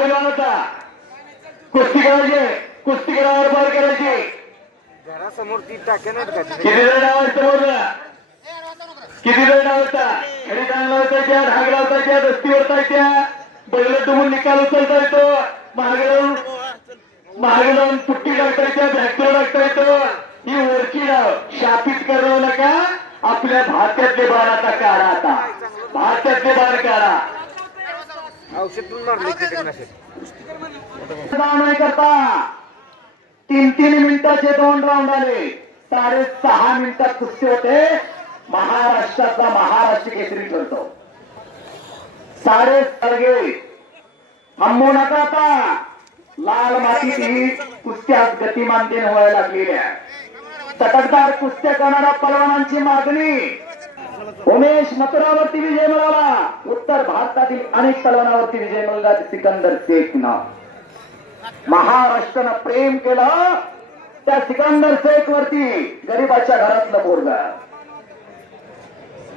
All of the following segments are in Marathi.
पैलवान होता. कुस्ती करायची कुस्ती करावर बॉल करायची. घरासमोर ती टाके नाहीत का तिथे? किती वेळ डावायचं बोलला किती वेळ डावता खरी टांग लावतायच्या ढाग लावतायच्या रस्ती ओढतायच्या बैल तुम्ही निकाल उचलता येतो. मागे लावून मागे लावून पुट्टी टाकतायच्या बॅक्टर टाकता येतो. ही वरची डाव शापित करू नका. आपल्या भात्यातले बाण आता काढा आता भात्यातले बाण काढा औषध पण मारले कीटकनाशक. काम नाही करता तीन तीन मिनिटाचे दोन राऊंड आले. साडे सहा मिनिटात कुस्ती होते. महाराष्ट्राचा महाराष्ट्र केसरी ठरतो साडे सरगे थांबू नका आता. लाल मातीत ही कुस्त्या गतिमान दिन व्हायला लागलेल्या चटकदार कुस्त्या करणाऱ्या पलवानांची मागणी. उमेश मथुरावरती विजय मिळाला. उत्तर भारतातील अनेक पलवानावरती विजय मिळवला सिकंदर शेखनं महाराष्ट्रानं प्रेम केलं. त्या सिकंदर शेख वरती गरीबाच्या घरातलं पोरग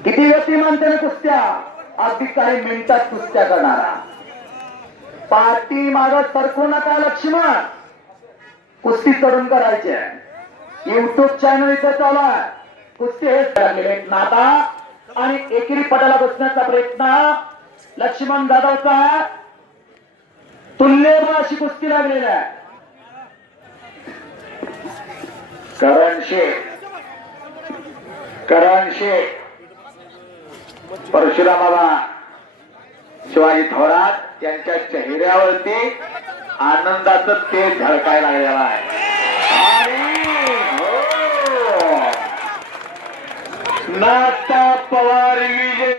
किती वर्षी मानते ना कुस्त्या? अगदी काही मिनिटात कुस्त्या करणारा. पाठी माग सरकू नका लक्ष्मण. कुस्ती करून करायचे. युट्यूब चॅनल इथं चालू आहे. कुस्ती हे नाता आणि एकेरी पटाला बसण्याचा प्रयत्न. लक्ष्मण जाधवचा. तुल्यबळ अशी कुस्ती लागलेली आहे. करण शेख. करण शेख. परशुरामाला शिवाजी थोरात त्यांच्या चेहऱ्यावरती आनंदाचं तेज झळकायला लागलेला आहे आणि हो नाता पवार विजय